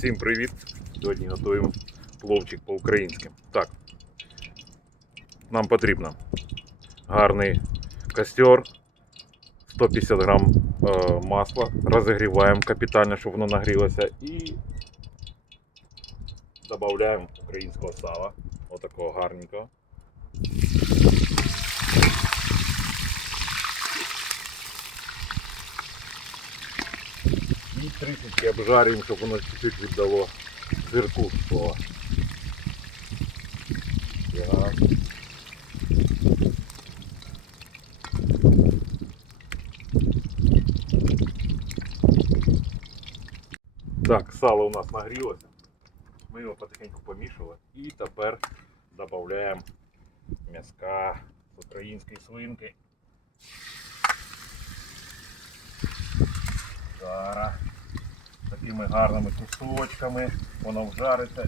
Всім привіт! Сьогодні готуємо пловчик по-українськи. Так, нам потрібно гарний костер, 150 грам е, масла, розігріваємо капітально, щоб воно нагрілося, і додаємо українського сала, отакого гарненького. І трішечки обжарюємо, щоб воно чуть-чуть віддало жирку. Так. Сало у нас нагрілося. Ми його потихеньку помішали. І тепер додаємо м'язка з української свинки. Зараз такими гарними кусочками. Воно вжариться.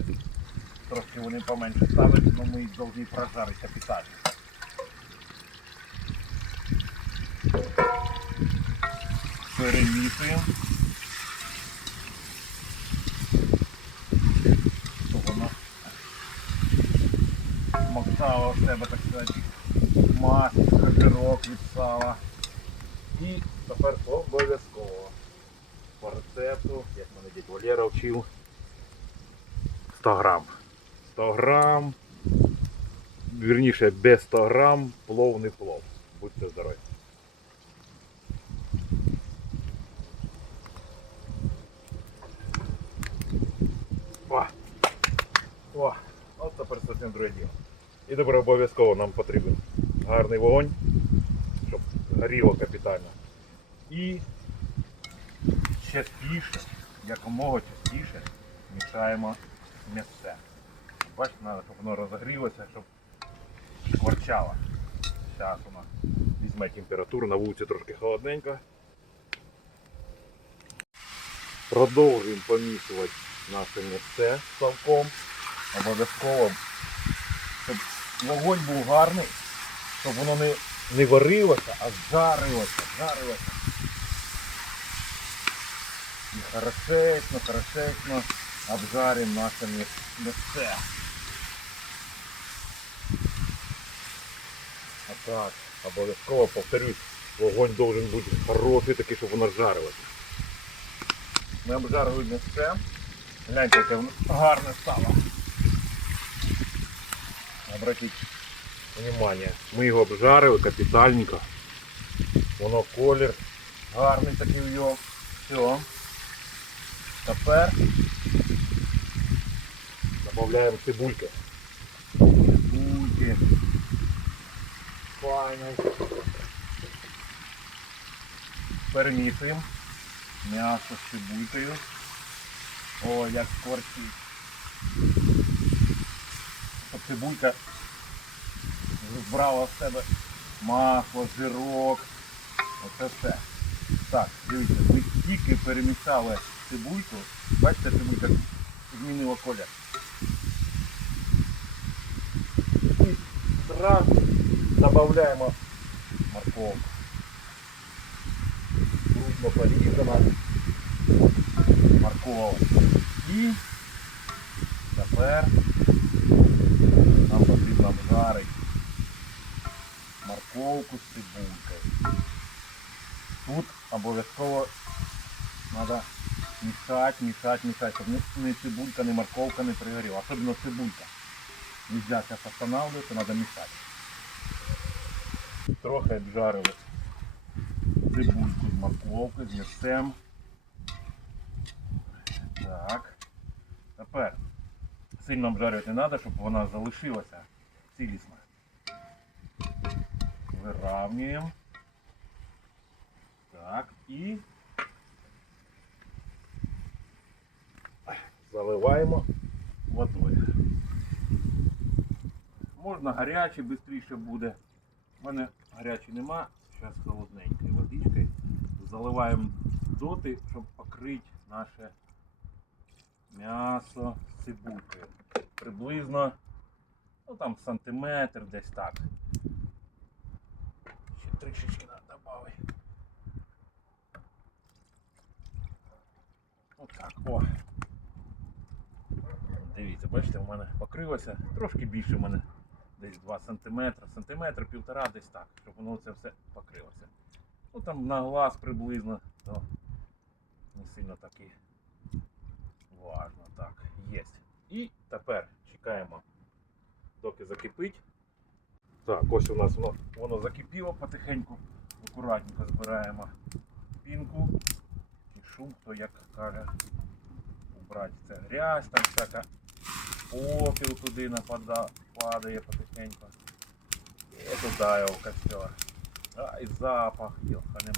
Трошки вони поменше стануть, але ми їх повинні прожарити. Щоб воно смоктало в себе, так сказати, масочка, жирок від сала. І тепер обов'язково рецепту, як мене дід Валера вчив. 100 грам. 100 грам. Вірніше, без 100 грам плов не плов. Будьте здорові. О! О! От тепер зовсім друге діло. І тепер обов'язково нам потрібен гарний вогонь, щоб горіло капітально. І частіше, якомога частіше мішаємо м'ясце. Бачите, треба, щоб воно розогрілося, щоб шкварчало. Зараз воно візьме температуру, на вулиці трошки холодненько. Продовжуємо помішувати наше м'ясце з салком. Обов'язково, щоб вогонь був гарний, щоб воно не, не варилося, а жарилося, жарилося. І хорошечно, хорошечно обжарим наше м'яс- м'ясце. А так, обов'язково повторюсь, вогонь должен бути хороший, такий, щоб воно жарилося. Ми обжарили м'ясце. Гляньте, яке воно гарне стало. Обратіть внимание, ми його обжарили капітальненько. Воно колір гарний такий у його. Все. Тепер додаємо цибульки. Цибульки. Файно. Перемішуємо м'ясо з цибулькою. О, як скворчить. Щоб цибулька збрала в себе масло, жирок. Оце все. Так, дивіться, ми тільки перемішали цибульку. Бачите, цибулька змінила колір. І одразу додаємо морковку. Крупно порізана моркова. І тепер нам потрібно обжарити морковку з цибулькою. Тут обов'язково треба мішати, мішати, мішати, щоб ні цибулька, ні морковка не пригоріла. Особливо цибулька. Нельзя зараз останавливаться, треба мішати. Трохи обжарили цибульку з морковкою, з м'ясцем. Так. Тепер сильно обжарювати не треба, щоб вона залишилася цілісна. Виравнюємо. Так, і заливаємо водою. Можна гарячий, швидше буде. У мене гарячий нема, зараз холодненькою водичкою. Заливаємо доти, щоб покрити наше м'ясо з цибулькою. Приблизно ну, там сантиметр десь так. Ще трішечки треба додати. Отак, о. Бачите, у мене покрилося трошки більше в мене десь 2 см, сантиметр, півтора десь так, щоб воно це все покрилося. Ну там на глаз приблизно, то не сильно так і важно. Так, є. І тепер чекаємо, доки закипить. Так, ось у нас воно, воно закипіло потихеньку, акуратненько збираємо пінку і шум, хто як каже, убрати це грязь, там всяка попіл туди напада, падає потихеньку. І туди його костер. А, і запах, йоха, не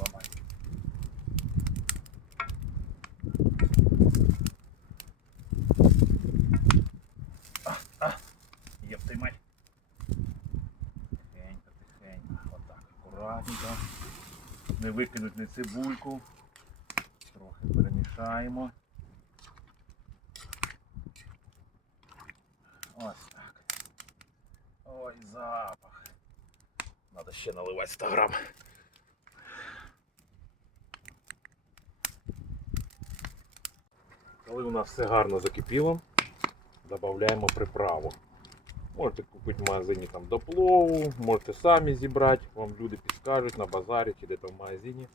акуратненько. Не викинуть не цибульку. Трохи перемішаємо. Ось так. Ой, запах. Надо ще наливати 100 грам. Коли у нас все гарно закипіло, додаємо приправу. Можете купити в магазині там до плову, можете самі зібрати, вам люди підскажуть на базарі чи де-то в магазині.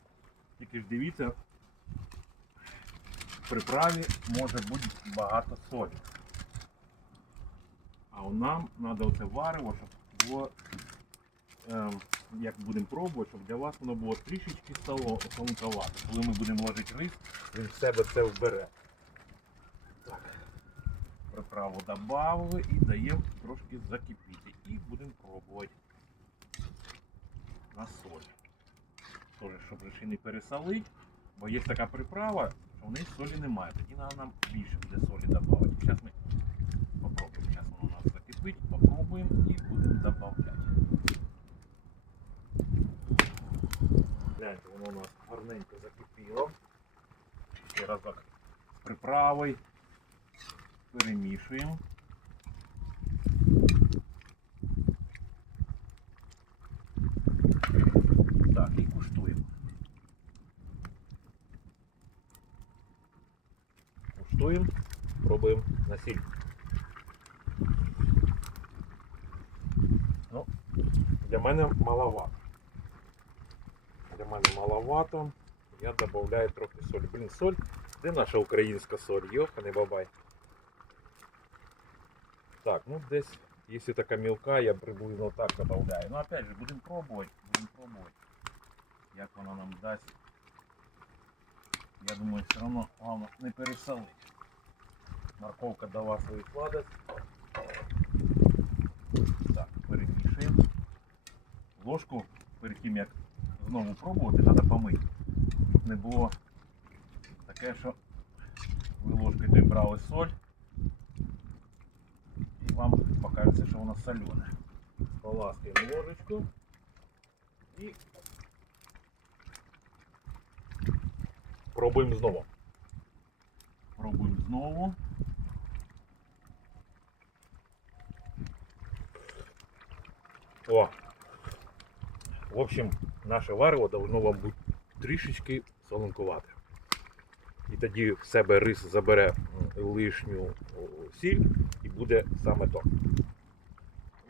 Тільки ж дивіться, в приправі може бути багато солі. А нам треба оце варево, щоб було, як будемо пробувати, щоб для вас воно було трішечки соло- солонковато. Коли ми будемо ложити рис, він в себе це вбере. Так. Приправу додали і даємо трошки закипіти. І будемо пробувати на соль. Тоже, щоб же не пересолити, бо є така приправа, що в неї солі немає. Тоді треба нам більше буде солі додати. Зараз ми попробуємо. Зараз воно у нас закипить, попробуємо і будемо додавати. Гляньте, воно у нас гарненько закипіло. Ще разок з приправою. Перемішуємо. Так, і куштуємо. Куштуємо, пробуємо на сіль. Ну, для мене маловато. Для мене маловато. Я додаю трохи солі. Блін, соль. Де наша українська соль? Йоха, не бабай. Так, ну десь, если така мілка, я приблизно так добавляю. Ну опять же, будемо пробувати, будемо пробувати. Як вона нам дасть. Я думаю, все одно головне не пересолить. Морковка дала свою сладость. Так, перемішуємо. Ложку перед тим як знову пробувати, треба помити. Щоб не було таке, що ви ложкою брали соль і вам покажеться, що воно солене. Поласкаємо ложечку і пробуємо знову. Пробуємо знову. О! В общем, наше варево должно вам бути трішечки солонкувати. І тоді в себе рис забере лишню сіль і буде саме то.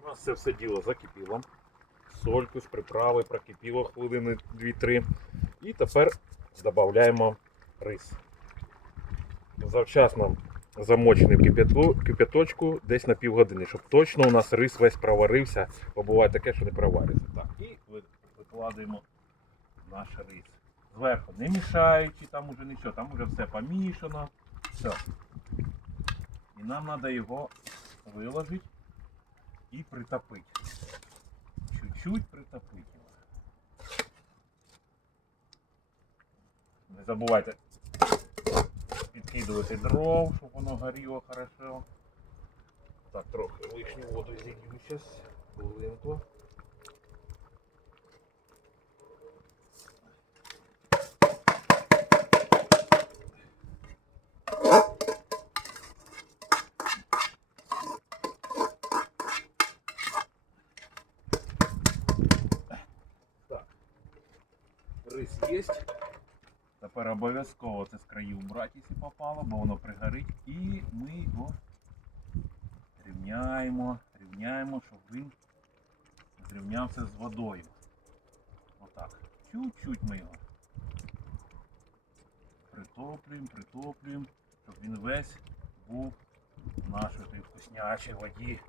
У нас це все діло закипіло. Сольку з приправи прокипіло хвилини 2-3. І тепер додаємо рис. Завчасно замочений в кип'яточку десь на півгодини, щоб точно у нас рис весь проварився, бо буває таке, що не провариться. Так, і викладаємо наш рис. Зверху не мішаючи, там уже нічого, там уже все помішано. Все. І нам треба його виложити і притопити. Чуть-чуть притопити його. Не забувайте підкидувати дров, щоб воно горіло хорошо. Так, трохи лишню воду зілью зараз. Хвилинку. Так. Рис є. Тепер обов'язково це з країв брати, якщо попало, бо воно пригорить. І ми його Рівняємо, рівняємо, щоб він зрівнявся з водою. Отак. Чуть-чуть ми його притоплюємо, притоплюємо, щоб він весь був в нашій вкуснячій воді.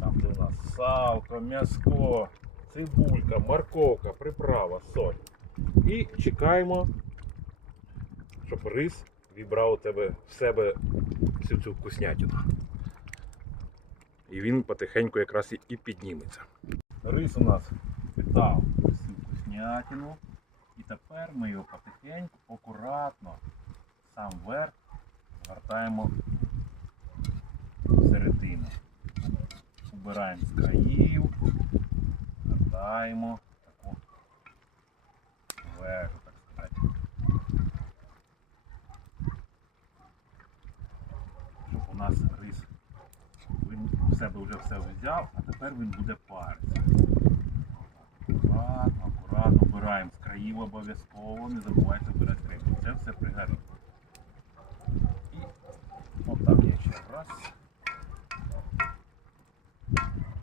Там, де у нас салко, м'яско, цибулька, морковка, приправа, соль. І чекаємо, щоб рис вібрав тебе в себе всю цю вкуснятину. І він потихеньку якраз і- підніметься. Рис у нас питав всю вкуснятину. І тепер ми його потихеньку, акуратно, сам верх вертаємо всередину. Убираємо з країв, вертаємо таку вежу, так сказати. Щоб у нас рис він в себе вже все взяв, а тепер він буде паритися. Акуратно, акуратно обираємо з країв обов'язково, не забувайте обирати країв. Це все пригорить. І отак я ще раз.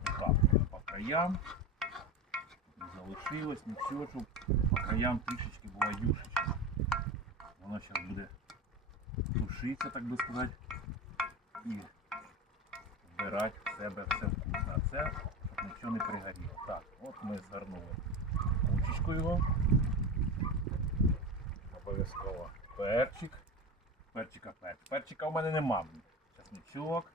Капаю по краям. Залишилось нічого, щоб по краям трішечки була юшечка. Воно зараз буде тушитися, так би сказати, і вбирати в себе все вкусно. А це щоб нічого не пригоріло. Так, от ми звернули кучечку його. Обов'язково перчик. Перчика перчик. Перчика у мене нема. Чесничок.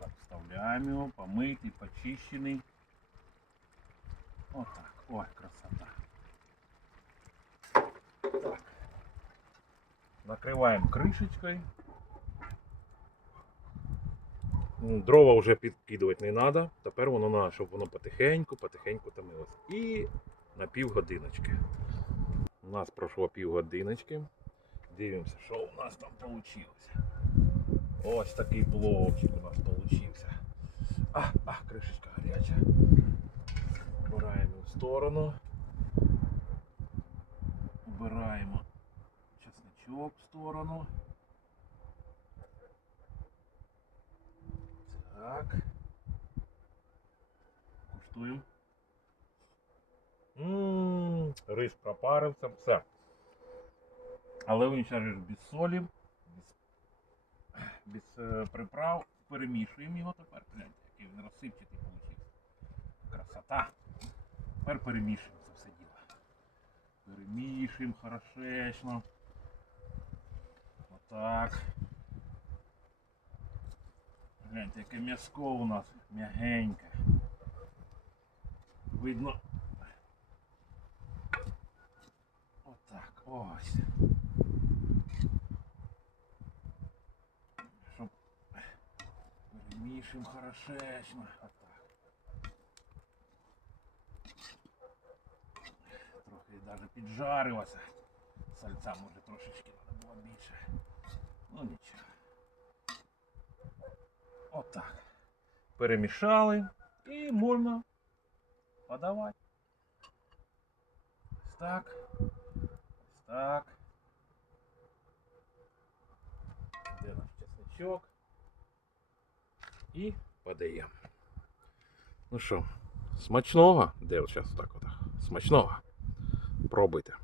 Так, вставляємо його, помитий, почищений. Отак. Ой, красота. Так. Накриваємо кришечкою. Ну, Дрова вже підкидувати не треба. Тепер воно треба, щоб воно потихеньку, потихеньку томилось. І на півгодиночки. У нас пройшло півгодиночки. Дивимося, що у нас там вийшло. Ось такий пловчик у нас вийшов. А, а, кришечка гаряча. Убираємо в сторону. Убираємо чесничок в сторону. Так. Куштуємо. Ммм, рис пропарився, все. Але він ще ж без солі, без, без е, приправ. Перемішуємо його тепер. Гляньте, який він розсипчатий вийшов. Красота. Тепер перемішуємо це все діло. Перемішуємо хорошечно. Отак. Гляньте, яке м'яско у нас м'ягеньке. Видно. Отак, ось. Щоб перемішуємо хорошечно. Отак. Трохи навіть піджарилося. Сальця може трошечки треба було більше. Ну нічого. Отак. Перемішали і можна подавати. Ось так. Ось так. Де наш чесничок? І подаємо. Ну що, смачного? Де зараз так от? Смачного. Пробуйте.